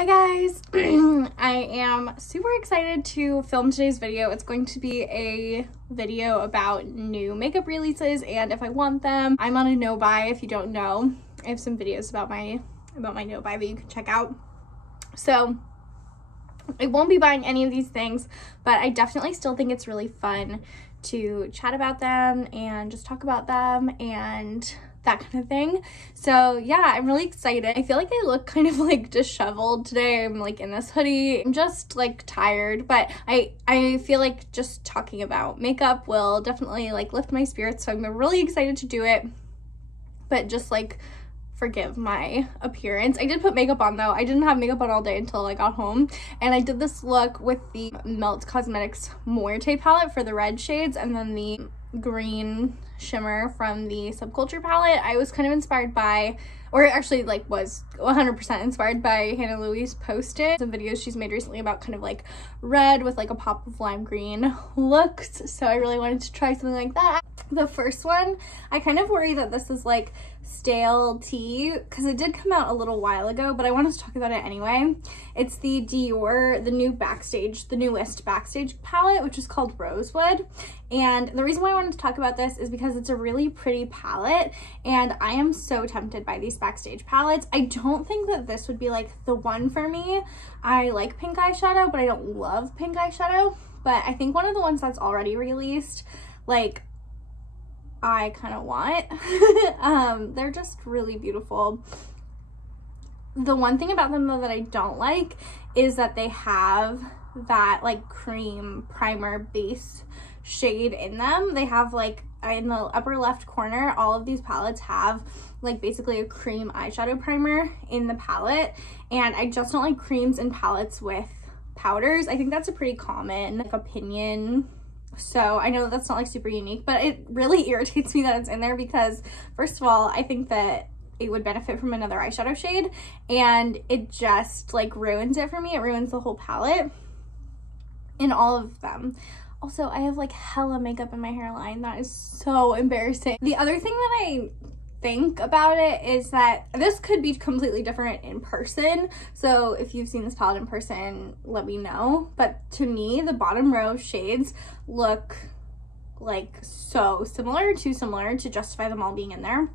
Hi guys, I am super excited to film today's video. It's going to be a video about new makeup releases and if I want them. I'm on a no buy. If you don't know, I have some videos about my no buy that you can check out. So I won't be buying any of these things, but I definitely still think it's really fun to chat about them and just talk about them and that kind of thing. So yeah, I'm really excited. I feel like I look kind of like disheveled today. I'm like in this hoodie. I'm just like tired, but I feel like just talking about makeup will definitely like lift my spirits. So I'm really excited to do it, but just like forgive my appearance. I did put makeup on though. I didn't have makeup on all day until I got home, and I did this look with the Melt Cosmetics Muerte palette for the red shades and then the green shimmer from the Subculture palette. I was kind of inspired by, or actually like was 100% inspired by Hannah Louise posted some videos she's made recently about kind of like red with like a pop of lime green looks. So I really wanted to try something like that. The first one, I kind of worry that this is like stale tea because it did come out a little while ago, but I wanted to talk about it anyway. It's the Dior, the newest Backstage palette, which is called Rosewood. And the reason why I wanted to talk about this is because it's a really pretty palette and I am so tempted by these Backstage palettes. I don't think that this would be like the one for me. I like pink eyeshadow, but I don't love pink eyeshadow. But I think one of the ones that's already released, like, I kind of want. They're just really beautiful. The one thing about them though that I don't like is that they have that like cream primer base shade in them. They have like in the upper left corner, all of these palettes have like basically a cream eyeshadow primer in the palette, and I just don't like creams in palettes with powders. I think that's a pretty common like opinion. So I know that's not like super unique, but it really irritates me that it's in there because first of all, I think that it would benefit from another eyeshadow shade and it just like ruins it for me. It ruins the whole palette in all of them. Also, I have like hella makeup in my hairline. That is so embarrassing. The other thing that I think about it is that this could be completely different in person. So if you've seen this palette in person, let me know. But to me, the bottom row shades look like so similar, too similar to justify them all being in there.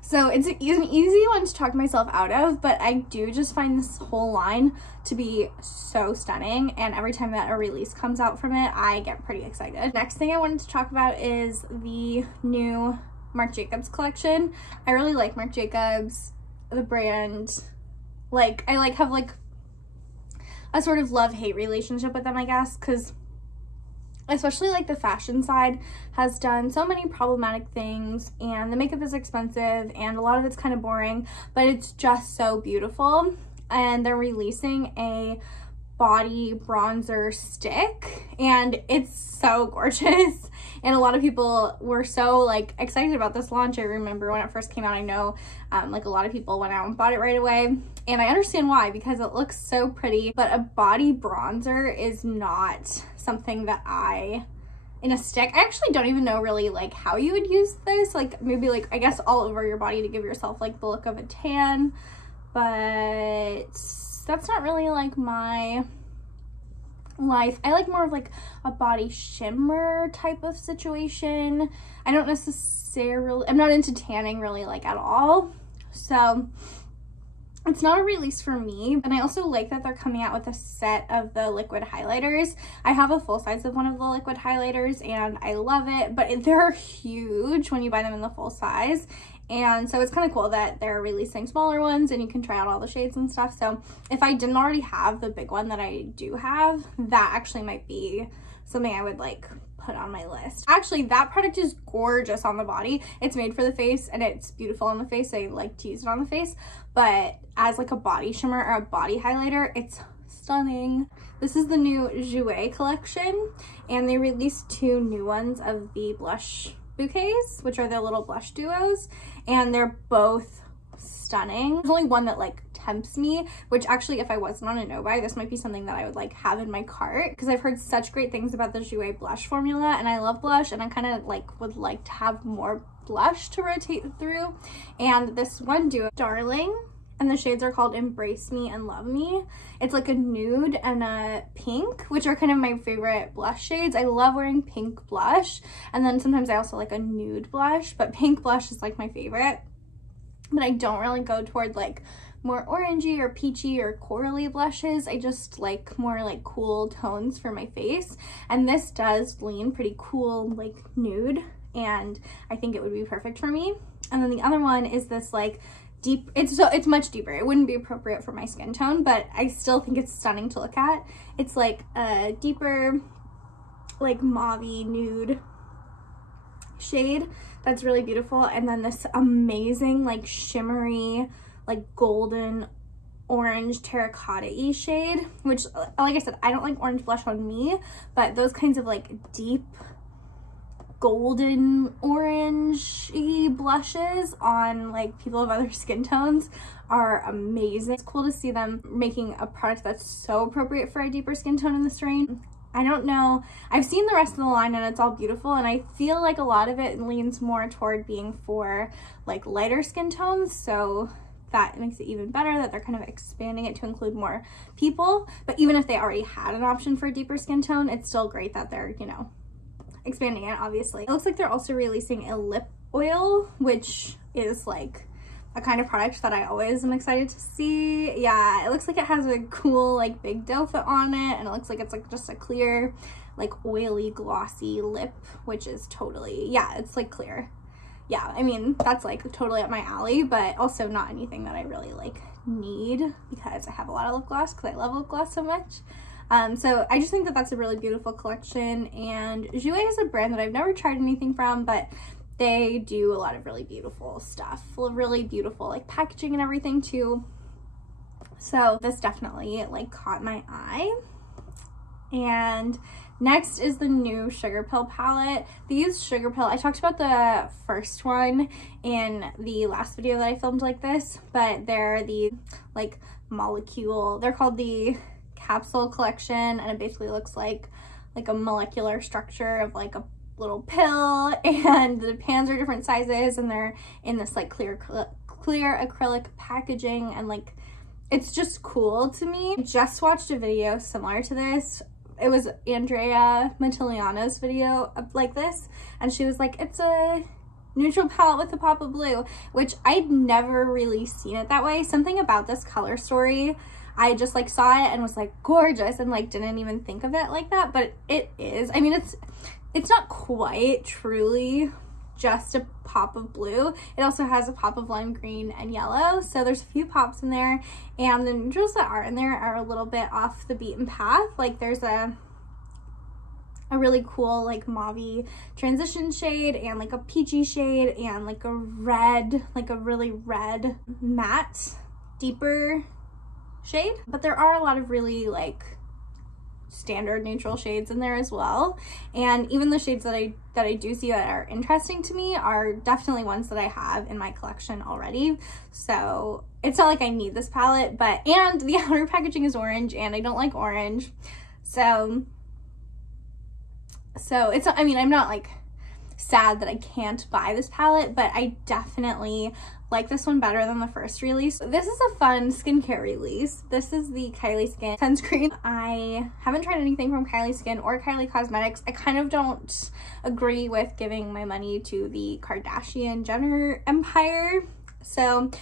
So it's an easy one to talk myself out of, but I do just find this whole line to be so stunning, and every time that a release comes out from it, I get pretty excited. Next thing I wanted to talk about is the new Marc Jacobs collection. I really like Marc Jacobs, the brand. Like, I like have like a sort of love-hate relationship with them, I guess, because especially like the fashion side has done so many problematic things and the makeup is expensive and a lot of it's kind of boring, but it's just so beautiful. And they're releasing a body bronzer stick and it's so gorgeous, and a lot of people were so like excited about this launch. I remember when it first came out, I know like a lot of people went out and bought it right away, and I understand why, because it looks so pretty. But a body bronzer is not something that in a stick, I actually don't even know really like how you would use this, like maybe like I guess all over your body to give yourself like the look of a tan, but that's not really like my life. I like more of like a body shimmer type of situation. I don't necessarily, I'm not into tanning really like at all, so it's not a release for me. And I also like that they're coming out with a set of the liquid highlighters. I have a full size of one of the liquid highlighters and I love it, but they're huge when you buy them in the full size. And so it's kind of cool that they're releasing smaller ones and you can try out all the shades and stuff. So if I didn't already have the big one that I do have, that actually might be something I would like put on my list. Actually, that product is gorgeous on the body. It's made for the face and it's beautiful on the face. I like to use it on the face, but as like a body shimmer or a body highlighter, it's stunning. This is the new Jouer collection, and they released 2 new ones of the blush bouquets, which are their little blush duos, and they're both stunning. There's only one that like tempts me, which actually if I wasn't on a no buy, this might be something that I would like have in my cart, because I've heard such great things about the Jouer blush formula and I love blush and I kind of like would like to have more blush to rotate through. And this one duo, Darling, and the shades are called Embrace Me and Love Me. It's like a nude and a pink, which are kind of my favorite blush shades. I love wearing pink blush, and then sometimes I also like a nude blush, but pink blush is like my favorite. But I don't really go toward like more orangey or peachy or corally blushes. I just like more like cool tones for my face, and this does lean pretty cool like nude, and I think it would be perfect for me. And then the other one is this like deep, it's much deeper. It wouldn't be appropriate for my skin tone, but I still think it's stunning to look at. It's like a deeper like mauve-y nude shade that's really beautiful, and then this amazing like shimmery like golden orange terracotta-y shade, which like I said, I don't like orange blush on me, but those kinds of like deep golden orange-y blushes on like people of other skin tones are amazing. It's cool to see them making a product that's so appropriate for a deeper skin tone in this range. I don't know, I've seen the rest of the line and it's all beautiful, and I feel like a lot of it leans more toward being for like lighter skin tones, so that makes it even better that they're kind of expanding it to include more people. But even if they already had an option for a deeper skin tone, it's still great that they're, you know, expanding it, obviously. It looks like they're also releasing a lip oil, which is like a kind of product that I always am excited to see. Yeah, it looks like it has a cool like big doe foot on it, and it looks like it's like just a clear like oily glossy lip, which is totally, yeah, it's like clear. Yeah, I mean, that's like totally up my alley, but also not anything that I really like need because I have a lot of lip gloss because I love lip gloss so much. So I just think that that's a really beautiful collection, and Jouer is a brand that I've never tried anything from, but they do a lot of really beautiful stuff, really beautiful like packaging and everything too. So this definitely like caught my eye. And next is the new Sugar Pill palette. These Sugar Pill, I talked about the first one in the last video that I filmed like this, but they're the like molecule, they're called the capsule collection, and it basically looks like a molecular structure of like a little pill, and the pans are different sizes, and they're in this like clear acrylic packaging, and like it's just cool to me. I just watched a video similar to this. It was Andrea Mattiliano's video like this, and she was like, it's a neutral palette with a pop of blue, which I'd never really seen it that way. Something about this color story, I just like saw it and was like gorgeous, and like didn't even think of it like that, but it is. I mean, it's not quite truly just a pop of blue. It also has a pop of lime green and yellow, so there's a few pops in there, and the neutrals that are in there are a little bit off the beaten path. Like there's a really cool like mauve transition shade, and like a peachy shade, and like a red, like a really red matte deeper shade. But there are a lot of really like standard neutral shades in there as well, and even the shades that I do see that are interesting to me are definitely ones that I have in my collection already. So it's not like I need this palette, but and the outer packaging is orange, and I don't like orange, so it's, I mean, I'm not like sad that I can't buy this palette, but I definitely like this one better than the first release. This is a fun skincare release. This is the Kylie Skin sunscreen. I haven't tried anything from Kylie Skin or Kylie Cosmetics. I kind of don't agree with giving my money to the Kardashian-Jenner empire, so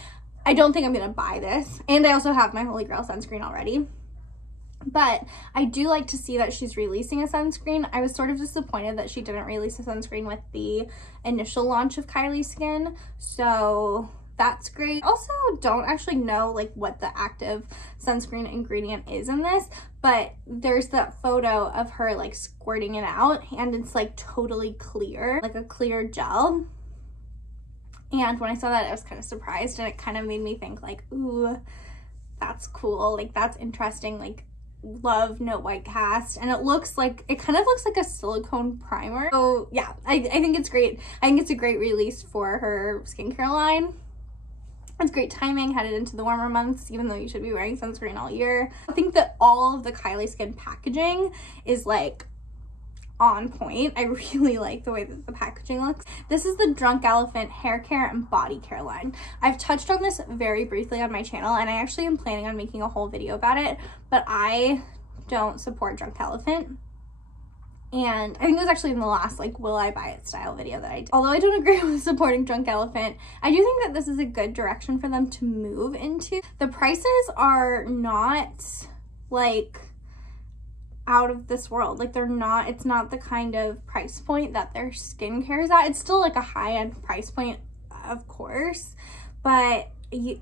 I don't think I'm gonna buy this. And I also have my Holy Grail sunscreen already. But I do like to see that she's releasing a sunscreen. I was sort of disappointed that she didn't release a sunscreen with the initial launch of Kylie Skin, so that's great. Also, don't actually know like what the active sunscreen ingredient is in this, but there's that photo of her like squirting it out, and it's like totally clear, like a clear gel. And when I saw that, I was kind of surprised, and it kind of made me think like, ooh, that's cool, like that's interesting, like love no white cast, and it looks like, it kind of looks like a silicone primer. So yeah, I think it's great. I think it's a great release for her skincare line. It's great timing headed into the warmer months, even though you should be wearing sunscreen all year. I think that all of the Kylie Skin packaging is like on point. I really like the way that the packaging looks. This is the Drunk Elephant hair care and body care line. I've touched on this very briefly on my channel, and I actually am planning on making a whole video about it, but I don't support Drunk Elephant. And I think it was actually in the last like will I buy it style video that I did. Although I don't agree with supporting Drunk Elephant, I do think that this is a good direction for them to move into. The prices are not like out of this world. Like it's not the kind of price point that their skincare is at. It's still like a high-end price point, of course, but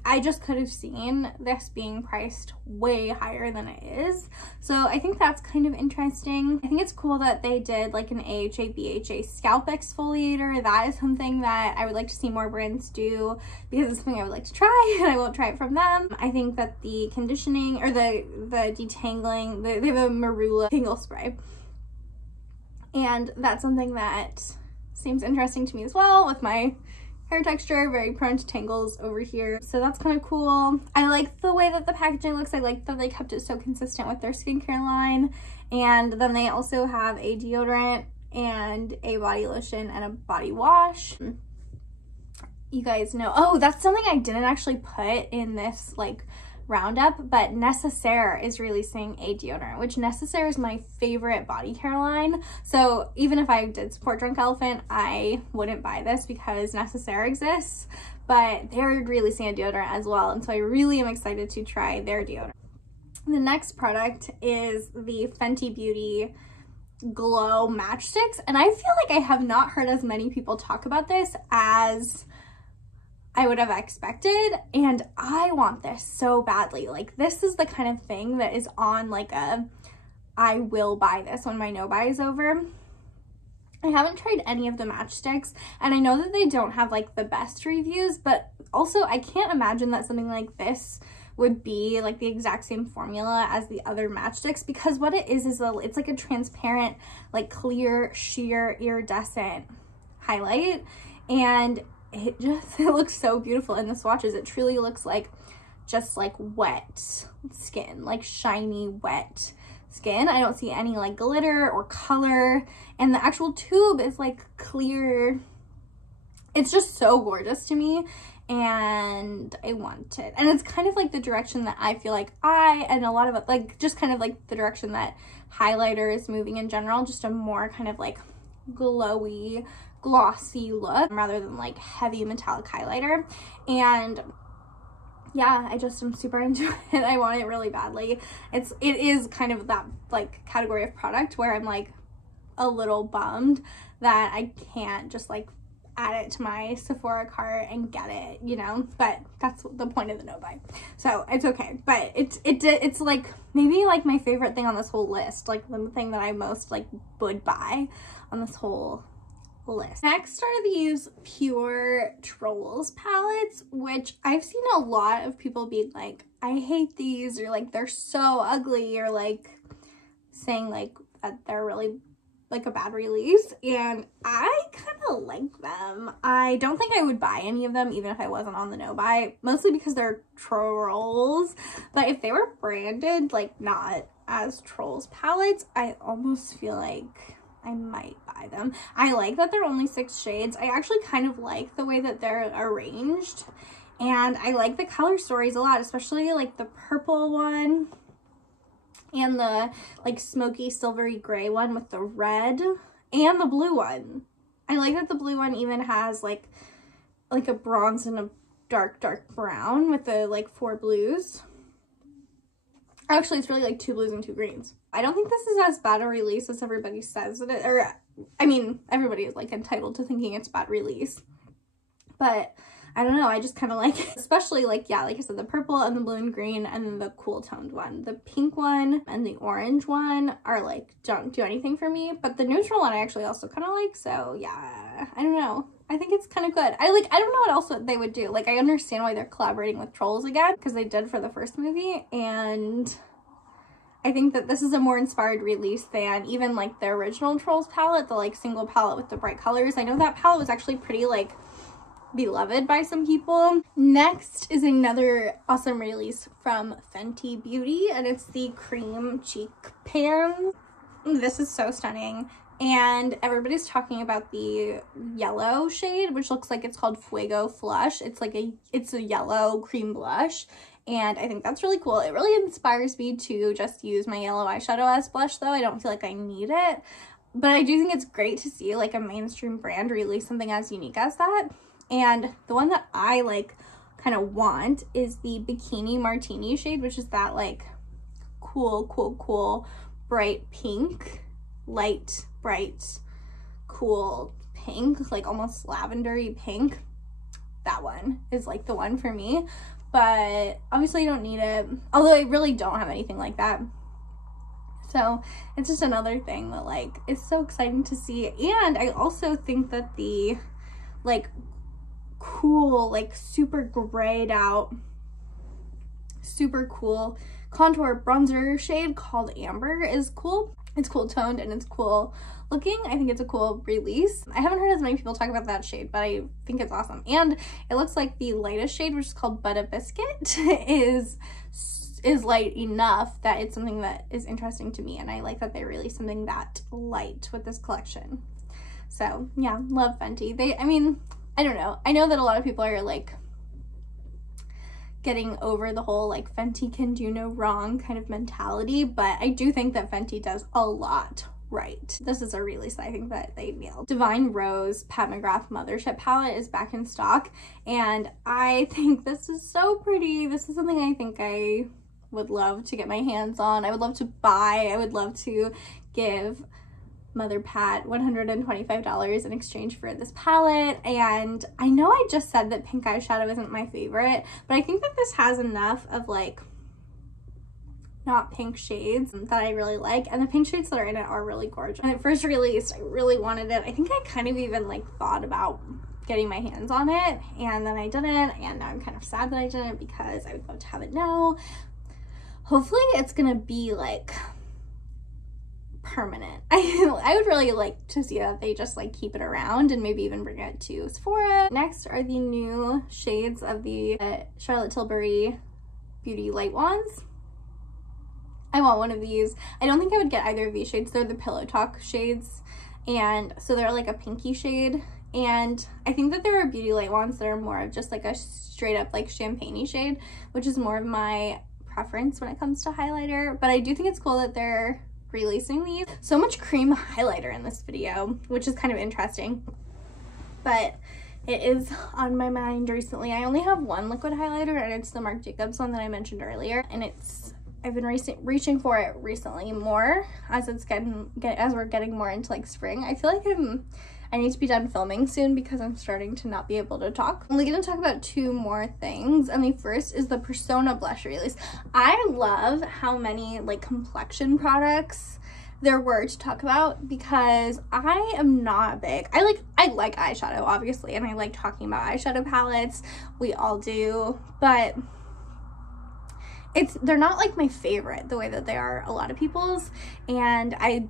I just could have seen this being priced way higher than it is. So I think that's kind of interesting. I think it's cool that they did like an AHA BHA scalp exfoliator. That is something that I would like to see more brands do, because it's something I would like to try, and I won't try it from them. I think that the conditioning or the detangling, they have a marula tingle spray, and that's something that seems interesting to me as well with my hair texture, very prone to tangles over here. So that's kind of cool. I like the way that the packaging looks. I like that they kept it so consistent with their skincare line. And then they also have a deodorant and a body lotion and a body wash. You guys know, oh, that's something I didn't actually put in this like roundup, but Necessaire is releasing a deodorant, which Necessaire is my favorite body care line. So even if I did support Drunk Elephant, I wouldn't buy this because Necessaire exists, but they're releasing a deodorant as well, and so I really am excited to try their deodorant. The next product is the Fenty Beauty Glow Matchsticks, and I feel like I have not heard as many people talk about this as I would have expected, and I want this so badly. Like, this is the kind of thing that is on like a I will buy this when my no buy is over. I haven't tried any of the matchsticks, and I know that they don't have like the best reviews, but also I can't imagine that something like this would be like the exact same formula as the other matchsticks, because what it is it's like a transparent, like clear, sheer, iridescent highlight, and it looks so beautiful in the swatches. It truly looks like just like wet skin, like shiny wet skin. I don't see any like glitter or color, and the actual tube is like clear. It's just so gorgeous to me, and I want it. And it's kind of like the direction that I feel like and a lot of it, like just kind of like the direction that highlighter is moving in general, just a more kind of like glowy, glossy look rather than like heavy metallic highlighter. And yeah, I just am super into it. I want it really badly. It is kind of that like category of product where I'm like a little bummed that I can't just like add it to my Sephora cart and get it, you know, but that's the point of the no buy, so it's okay. But it's like maybe like my favorite thing on this whole list, like the thing that I most like would buy on this whole list. Next are these Pure Trolls palettes, which I've seen a lot of people being like, I hate these, or like they're so ugly, or like saying like that they're really like a bad release, and I kind of like them. I don't think I would buy any of them even if I wasn't on the no buy, mostly because they're trolls. But if they were branded like not as Trolls palettes, I almost feel like I might buy them. I like that they're only 6 shades. I actually kind of like the way that they're arranged, and I like the color stories a lot, especially like the purple one and the like smoky silvery gray one with the red, and the blue one. I like that the blue one even has like a bronze and a dark brown with the like 4 blues. Actually, it's really like 2 blues and 2 greens. I don't think this is as bad a release as everybody says it is, or I mean, everybody is like entitled to thinking it's bad release, but I don't know, I just kind of like it. Especially like, yeah, like I said, the purple and the blue and green, and then the cool toned one. The pink one and the orange one are like, don't do anything for me, but the neutral one I actually also kind of like. So yeah, I don't know, I think it's kind of good. I don't know what else they would do. Like, I understand why they're collaborating with Trolls again, because they did for the first movie, and I think that this is a more inspired release than even like the original Trolls palette, the like single palette with the bright colors. I know that palette was actually pretty like beloved by some people. Next is another awesome release from Fenty Beauty, and it's the Cream Cheek Pan. This is so stunning, And everybody's talking about the yellow shade, which looks like it's called Fuego Flush. It's a yellow cream blush, and I think that's really cool. It really inspires me to just use my yellow eyeshadow as blush, though. I don't feel like I need it, but I do think it's great to see like a mainstream brand release something as unique as that. And the one that I like kind of want is the Bikini Martini shade, which is that like cool bright pink, light bright cool pink, like almost lavendery pink. That one is like the one for me, but obviously I don't need it, although I really don't have anything like that. So it's just another thing that like is so exciting to see. And I also think that the like cool, like super grayed out, super cool contour bronzer shade called Amber is cool. It's cool toned and it's cool looking. I think it's a cool release. I haven't heard as many people talk about that shade, but I think it's awesome. And it looks like the lightest shade, which is called Butter Biscuit, is light enough that it's something that is interesting to me, and I like that they released something that light with this collection. So yeah, love Fenty. I mean, I don't know. I know that a lot of people are like getting over the whole like Fenty can do no wrong kind of mentality, but I do think that Fenty does a lot right. This is a release that I think that they nailed. Divine Rose Pat McGrath Mothership palette is back in stock, and I think this is so pretty. This is something I think I would love to get my hands on. I would love to buy. I would love to give Mother Pat $125 in exchange for this palette. And I know I just said that pink eyeshadow isn't my favorite, but I think that this has enough of like not pink shades that I really like, and the pink shades that are in it are really gorgeous. When it first released, I really wanted it. I think I kind of even like thought about getting my hands on it, and then I didn't, and now I'm kind of sad that I didn't because I would love to have it now. Hopefully it's gonna be like permanent. I would really like to see that they just like keep it around and maybe even bring it to Sephora. Next are the new shades of the Charlotte Tilbury Beauty Light Wands. I want one of these. I don't think I would get either of these shades. They're the Pillow Talk shades, and so they're like a pinky shade, and I think that there are Beauty Light Wands that are more of just like a straight up like champagne-y shade, which is more of my preference when it comes to highlighter. But I do think it's cool that they're releasing these. So much cream highlighter in this video, which is kind of interesting, but it is on my mind recently. I only have one liquid highlighter, and it's the Marc Jacobs one that I mentioned earlier, and I've been reaching for it recently more as we're getting more into like spring. I feel like I need to be done filming soon because I'm starting to not be able to talk. I'm only gonna talk about two more things, and the first is the Persona blush release. I love how many like complexion products there were to talk about, because I am not big. I like eyeshadow obviously, and I like talking about eyeshadow palettes. We all do, but they're not like my favorite the way that they are a lot of people's, and I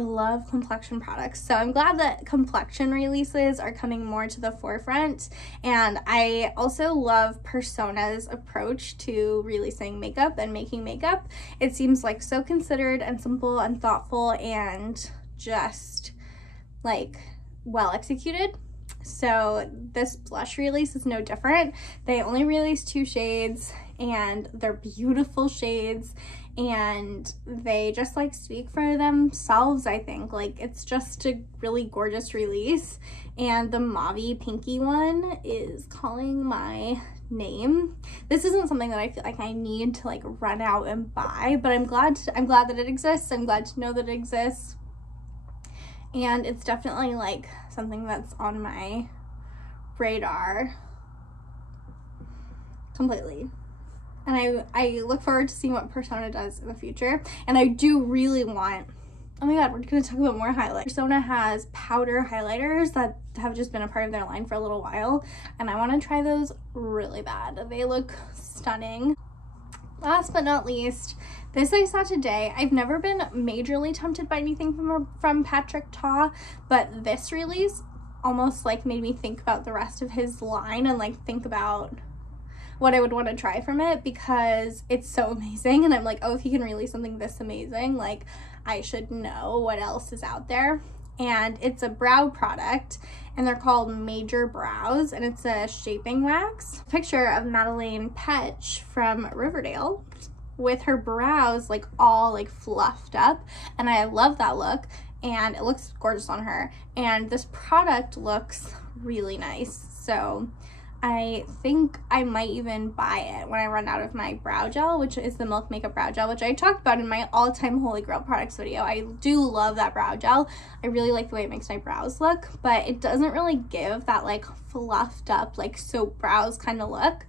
love complexion products. So I'm glad that complexion releases are coming more to the forefront, and I also love Persona's approach to releasing makeup and making makeup. It seems like so considered and simple and thoughtful and just like well executed. So this blush release is no different. They only released 2 shades, and they're beautiful shades, and they just like speak for themselves. I think like it's just a really gorgeous release, and the mauve pinky one is calling my name. This isn't something that I feel like I need to like run out and buy, but I'm glad that it exists. I'm glad to know that it exists, and it's definitely like something that's on my radar completely. And I look forward to seeing what Persona does in the future. And I do really want, oh my god, we're gonna talk about more highlight. Persona has powder highlighters that have just been a part of their line for a little while, and I want to try those really bad. They look stunning. Last but not least, this I saw today. I've never been majorly tempted by anything from Patrick Ta, but this release almost like made me think about the rest of his line and like think about what I would want to try from it, because it's so amazing, and I'm like, oh, if he can release something this amazing, like I should know what else is out there. and it's a brow product, and they're called Major Brows, and it's a shaping wax. Picture of Madeleine Petch from Riverdale with her brows like all like fluffed up, and I love that look, and it looks gorgeous on her, and this product looks really nice. So I think I might even buy it when I run out of my brow gel, which is the Milk Makeup Brow Gel, which I talked about in my all-time Holy Grail products video. I do love that brow gel. I really like the way it makes my brows look, but it doesn't really give that like fluffed up like soap brows kind of look,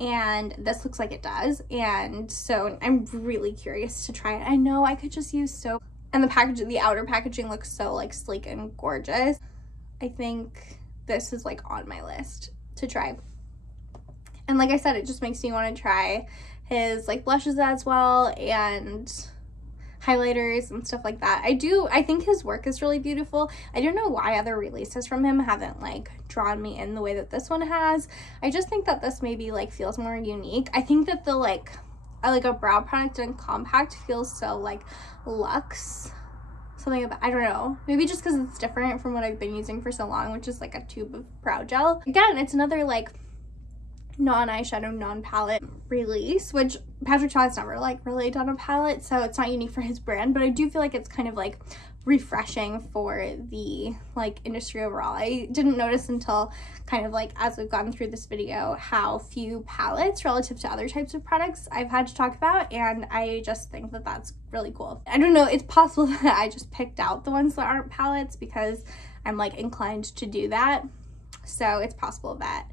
and this looks like it does, and so I'm really curious to try it. I know I could just use soap, and the packaging, the outer packaging looks so like sleek and gorgeous. I think this is like on my list to try. And like I said, it just makes me want to try his like blushes as well, and highlighters and stuff like that. I think his work is really beautiful. I don't know why other releases from him haven't like drawn me in the way that this one has. I just think that this maybe like feels more unique. I think that the like a brow product and compact feels so like luxe, something about, I don't know, maybe just because it's different from what I've been using for so long, which is like a tube of brow gel. Again, it's another like non-eyeshadow, non-palette release, which Patrick Ta has never like really done a palette, so it's not unique for his brand, but I do feel like it's kind of like refreshing for the like industry overall. I didn't notice until kind of like as we've gotten through this video how few palettes relative to other types of products I've had to talk about, and I just think that that's really cool. I don't know, it's possible that I just picked out the ones that aren't palettes because I'm like inclined to do that, so it's possible that,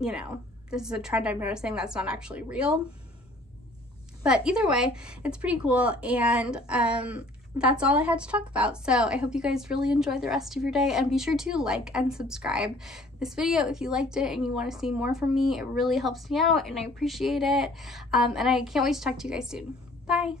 you know, this is a trend I'm noticing that's not actually real. But either way, it's pretty cool, and that's all I had to talk about. So I hope you guys really enjoy the rest of your day, and be sure to like and subscribe this video if you liked it and you want to see more from me. It really helps me out and I appreciate it, and I can't wait to talk to you guys soon. Bye.